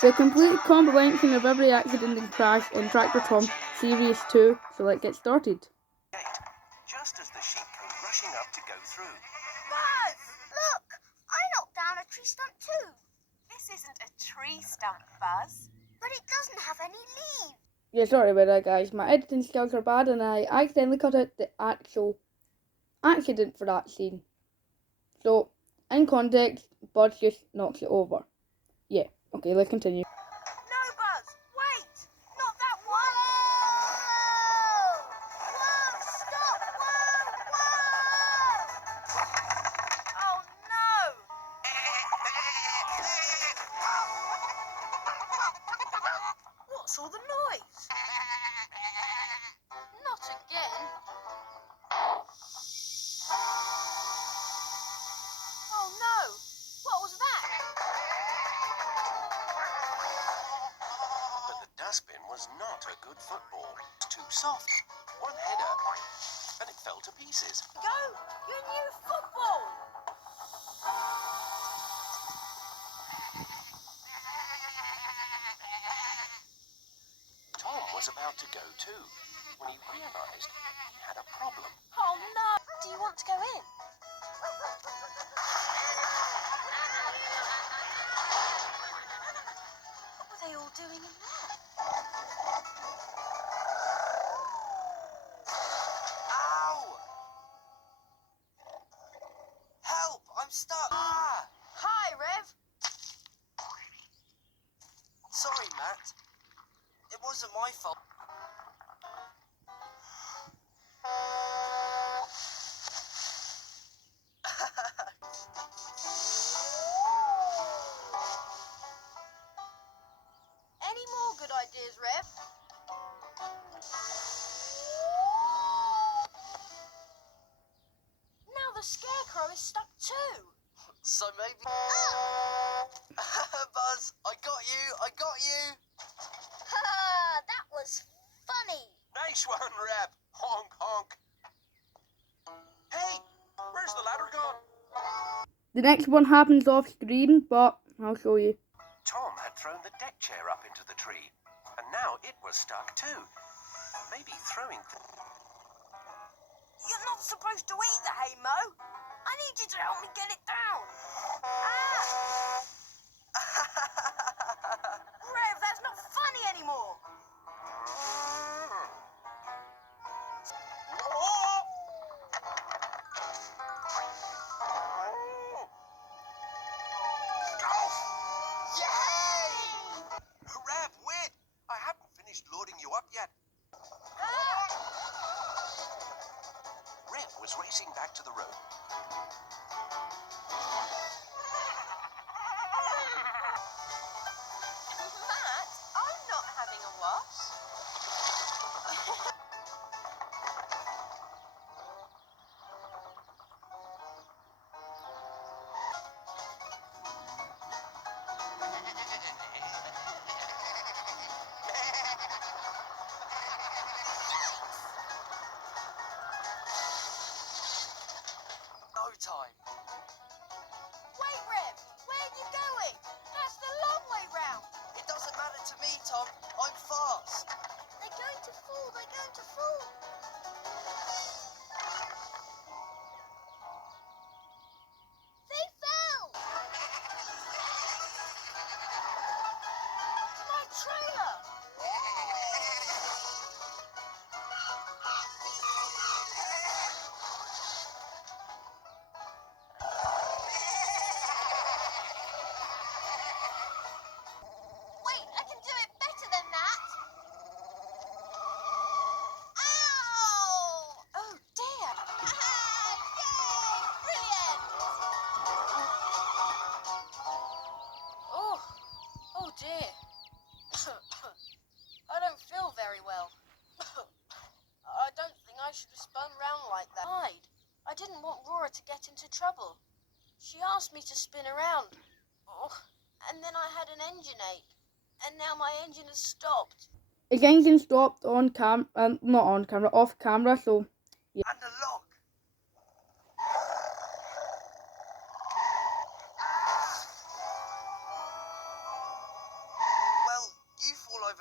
The complete compilation of every accident and crash in Tractor Tom Series 2, so let's get started. Just as the sheep came rushing up to go through. Buzz! Look! I knocked down a tree stump too. This isn't a tree stump, Buzz. But it doesn't have any leaves. Yeah, sorry about that, guys. My editing skills are bad and I accidentally cut out the actual accident for that scene. So, in context, Buzz just knocks it over. Yeah, okay, let's continue. No, Buzz! Wait! Not that one! Whoa! Stop! Whoa! Oh no! What's all the noise? Not again. Oh no! What was that? But the dustbin was not a good football. It's too soft. One header, and it fell to pieces. Go! Your new football! Tom was about to go too, when he realized he had a problem. Oh no! Do you want to go in? What were they all doing in there? Ow! Help! I'm stuck! Ah! Hi, Rev! Sorry, Matt. It wasn't my fault. Any more good ideas, Rev? Now the scarecrow is stuck too. So maybe... Buzz, I got you! Ha! That was funny. Nice one, Reb. Honk, honk. Hey, where's the ladder gone? The next one happens off screen, but I'll show you. Tom had thrown the deck chair up into the tree, and now it was stuck too. Maybe throwing... You're not supposed to eat the hay, Mo. I need you to help me get it down. Ah! Rev, that's not funny anymore. Yay! Reb, wait! I haven't finished loading you up yet. Reb was racing back to the road. Matt, I'm not having a wash. No time. Wait, Rev. Where are you going? That's the long way round. It doesn't matter to me, Tom. I'm fast. They're going to fall. They're going to fall. They fell. My trailer. Wait, I can do it better than that. Ow! Oh dear. Yay! Brilliant! Oh dear. I don't feel very well. I don't think I should have spun round like that. I didn't want Rora to get into trouble. She asked me to spin around. Oh, and then I had an engine ache. And now my engine has stopped. His engine stopped on not on camera, off camera, so yeah. And a lock.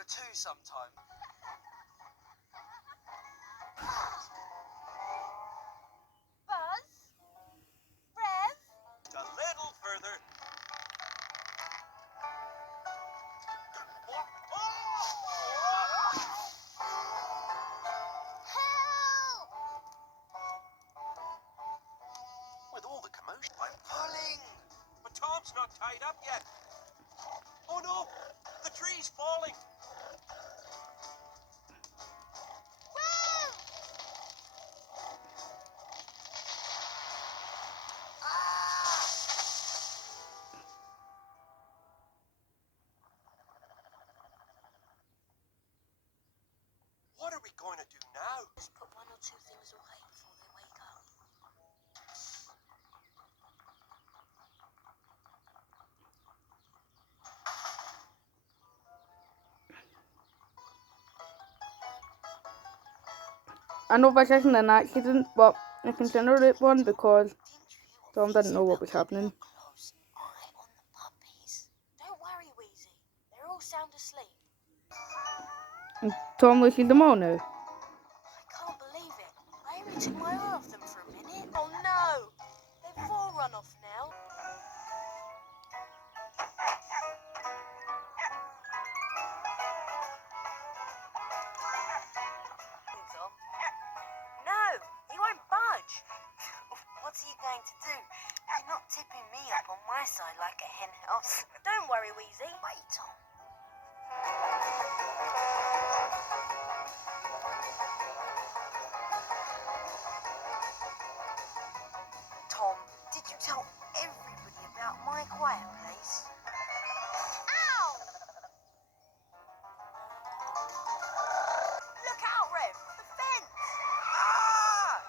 too sometime. Buzz? Rev? A little further. Help! With all the commotion, I'm pulling. but Tom's not tied up yet. Oh no, the tree's falling. Rev! What are we going to do now? Just put one or two things away before they wake up. I know this isn't an accident, but I consider it one because Tom didn't know what was happening. Close eye on the puppies. Don't worry, Wheezy. They're all sound asleep. And Tom looking them all now. I can't believe it. I only took my eye off them for a minute. Oh no! They've all run off now. Tom. No, he won't budge. What's he going to do? You're not tipping me up on my side like a hen house. Don't worry, Wheezy. Wait, Tom. Tom, did you tell everybody about my quiet place? Ow! Look out, Rev! The fence! Ah!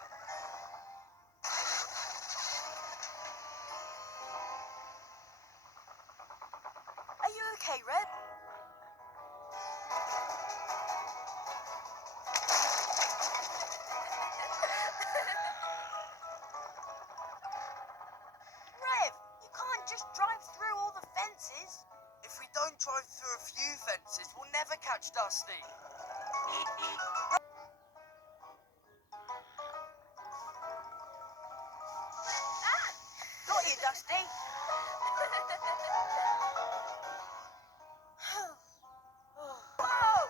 Are you okay, Red? Rev, you can't just drive through all the fences. If we don't drive through a few fences, we'll never catch Dusty. Got you, Dusty. Whoa!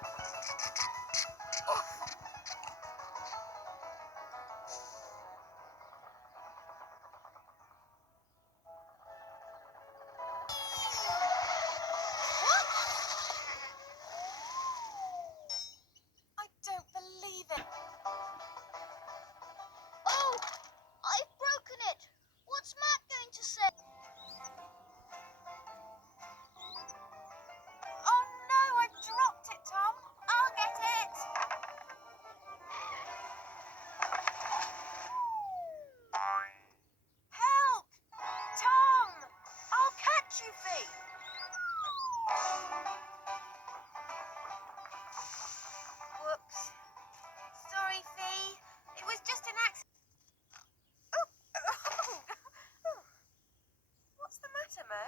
I don't believe it. Oh, I've broken it. What's Matt going to say? Oh no, I dropped it, Tom. I'll get it. Help! Tom! I'll catch you, Fee. Whoops. Sorry, Fee. It was just an accident. What's the matter, Mo?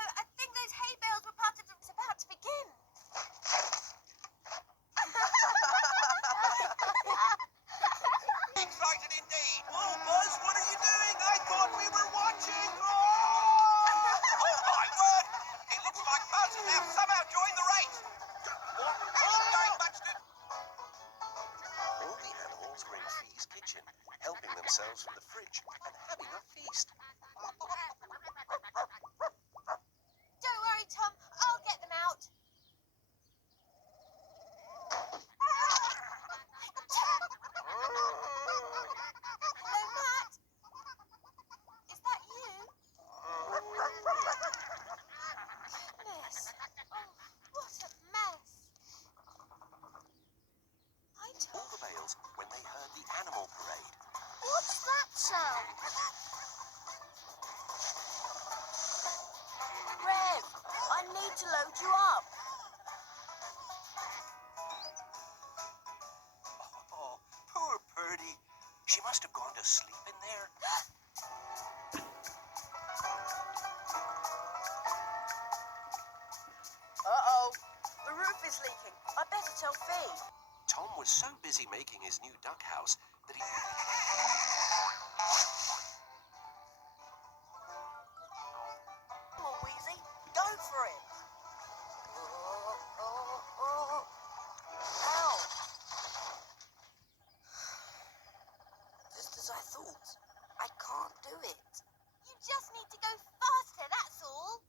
I think those hay bales were part of the... It's about to begin. Excited indeed. Oh, Buzz, what are you doing? I thought we were watching. Oh my word! It looks like Buzz has somehow joined the race. Going much to... All the animals were in Fee's kitchen, helping themselves from the fridge and having a feast. Don't worry, Tom. I'll get them out. Hello, Matt. Is that you? Goodness. Oh, what a mess. I All the males when they heard the animal parade. What's that sound? Rev, I need to load you up. Oh, poor Purdy. She must have gone to sleep in there. Uh-oh. The roof is leaking. I better tell Fee. Tom was so busy making his new duck house that he... Come on, Wheezy. Go for it. Ow. Just as I thought. I can't do it. You just need to go faster, that's all.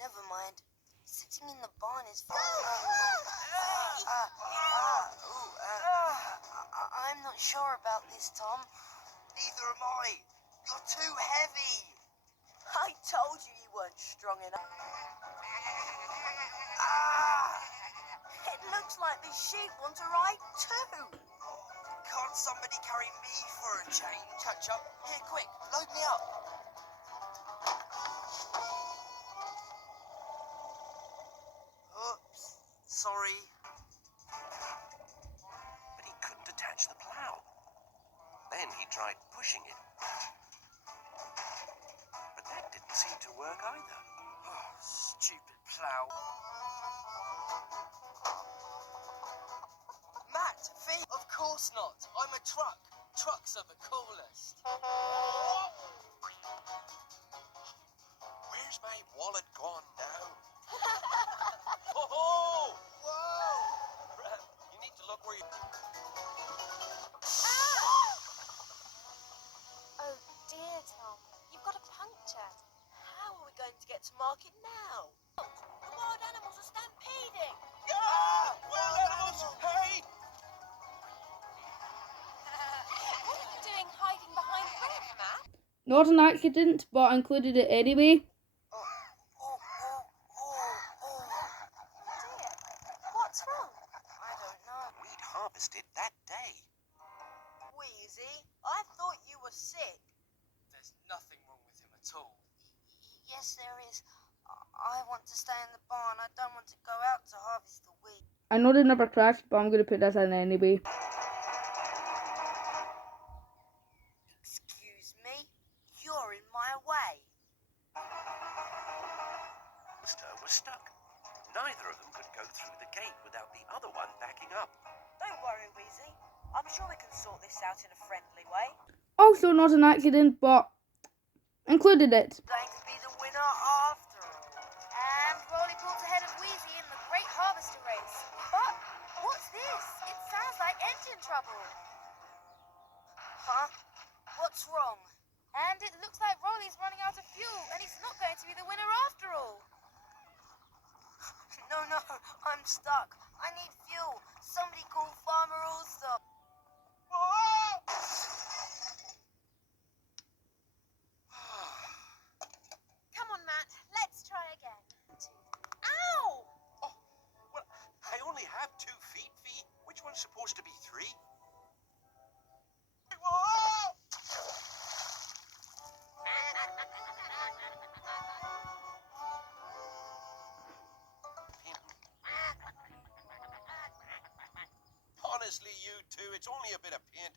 Never mind. Sitting in the barn is fun. I'm not sure about this, Tom. Neither am I. You're too heavy. I told you you weren't strong enough. It looks like these sheep want to ride too. Can't somebody carry me for a change? Catch up. Here, quick. Load me up. Oops. Sorry. But he couldn't attach the plough. Then he tried pushing it. But that didn't seem to work either. Oh, stupid plough. Matt, Fee, of course not. I'm a truck. Trucks are the coolest. Where's my wallet gone now? Oh! Whoa! You need to look where you... Oh dear, Tom. You've got a puncture. How are we going to get to market now? Look, the wild animals are stampeding. Ah! Wild animals! Hey! What are you doing hiding behind Red, Matt? Not an accident, but I included it anyway. Dear, what's wrong? I don't know. We'd harvested that day. Wheezy, I thought you were sick. There's nothing wrong with him at all. Yes, there is. I want to stay in the barn. I don't want to go out to harvest the wheat. I know they never crashed, but I'm going to put this in anyway. Excuse me? You're in my way. Mister was stuck. Neither of them could go through the gate without the other one backing up. Don't worry, Wheezy. I'm sure we can sort this out in a friendly way. Also not an accident, but included it. Going to be the winner after all. And Rolly pulls ahead of Wheezy in the Great Harvester Race. But what's this? It sounds like engine trouble. Huh? What's wrong? And it looks like Rolly's running out of fuel, and he's not going to be the winner after all. No, I'm stuck. I need fuel. Somebody call Farmer Allstop. Come on, Matt. Let's try again. Ow! Oh, well, I only have 2 feet, Fee. Which one's supposed to be 3? Honestly, you two, it's only a bit of paint.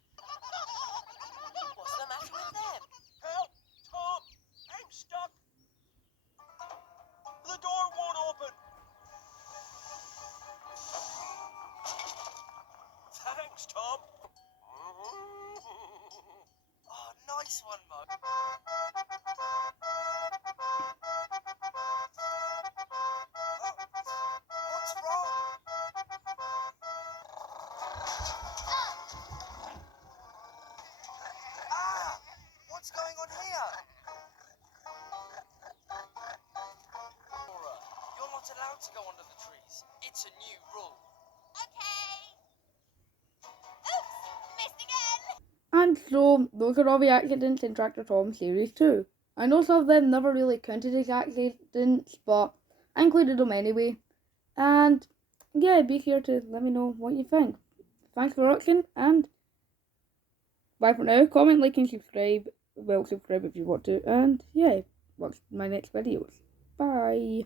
What's the matter with them? Help! Tom! I'm stuck! The door won't open! Thanks, Tom! Oh, nice one, Mug. What's wrong? What's going on here? Laura, you're not allowed to go under the trees. It's a new rule. Okay. Oops, missed again. And so, those are all the accidents in Tractor Tom Series 2. I know some of them never really counted as accidents, but I included them anyway. And yeah, be sure to let me know what you think. Thanks for watching, and bye for now. Comment, like, and subscribe. Well, subscribe if you want to. And yeah, watch my next videos. Bye.